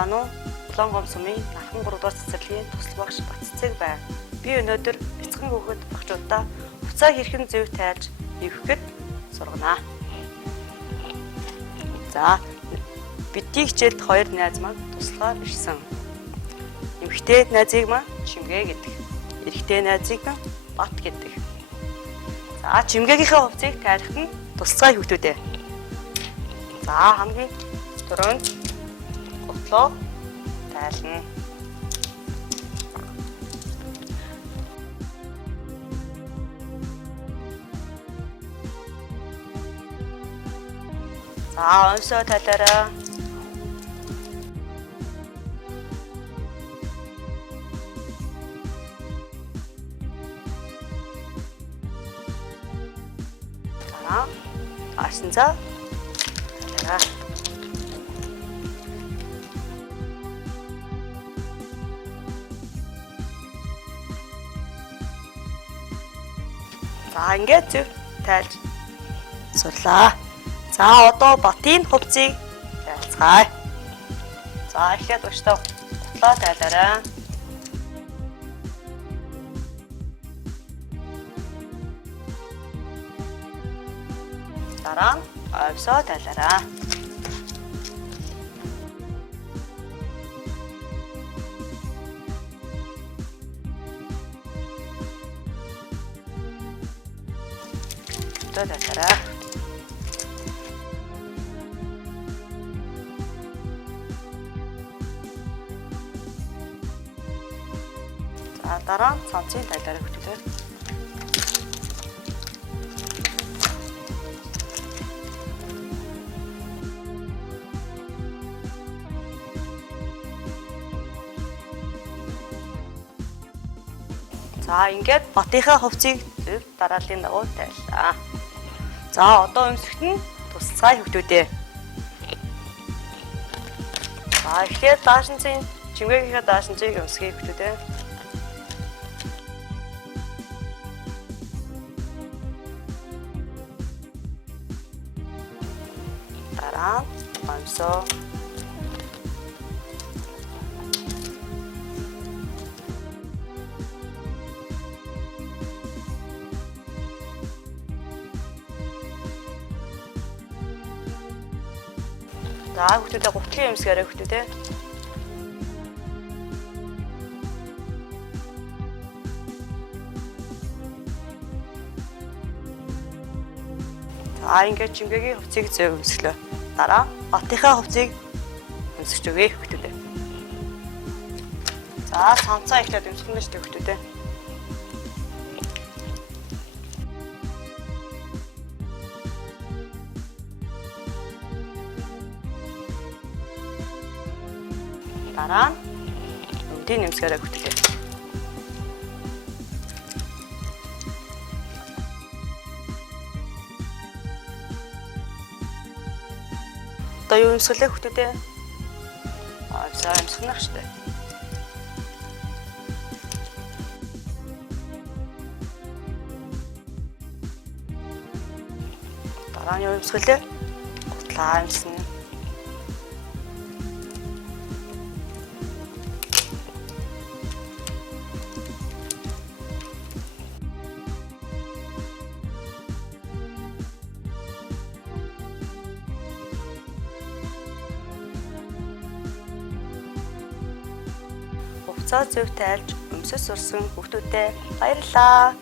Баатархаануу Солонгон сумын нархан 3 дугаар цэцэрлэгийн тусал багш Батцэг байна. Би өнөөдөр бяцхан хүүхэд багчуудаа хуцаа хэрхэн зөв тайлж эвхэхэд сургана. За, бидний хичээлд 2 найз маань туслахаар ирсэн. Эмэгтэй найзыг маань Чимгээ гэдэг. Эрэгтэй найзыг маань Бат гэдэг. За, Чимгээгийнхээ хувцсыг тайлах нь тусгай хүүхдүүдээ. За, хамгийн түрүүнд гутлоо тайлна. За, онсоо тайлаарай. За, арсанцаа тайлаарай. За, ингээд зөв тайлж сурлаа. За, одоо Батын хувцсыг тайлцгаая. За, эхлээд өчтөө гутлаа тайлаарай. Дараа нь овсоо тайлаарай. Тайлаарай. За, дараа нь цонцын тайлаарай хөтөлөө. За, ингээд Батынхаа хувцсыг зөв дарааллын дагуу тайллаа. За, одоо өмсөхт нь тусцгаая хүүхдүүдээ. За, эхлээд даашинцын Чимгээгийнхээ даашинцыг өмсгöö хүүхдүүдээ. Дараа нь өмсөө. За, хүүхдүүдээ гутлын өмсгээрэй хүүхдүүдээ. За, ингээд Чимгээгийн хувцсыг зөв өмсгөлөө. Дараа Батынхаа хувцсыг өмсөж өгье хүүхдүүдээ. За, цонцоо эхлээд өмсөх нь шүү дээ хүүхдүүдээ. Дараа нь өндийн нэмсгээрээ хөтлөе. Одоо юу өмсгөлээ хөтөдөө? За, өмсгөнөх штэ. Дараа нь юу өмсгөлээ? Гутлаа өмснө. Хувцас зөв тайлж өмсөж сурсан хүүхдүүдэд баярлалаа.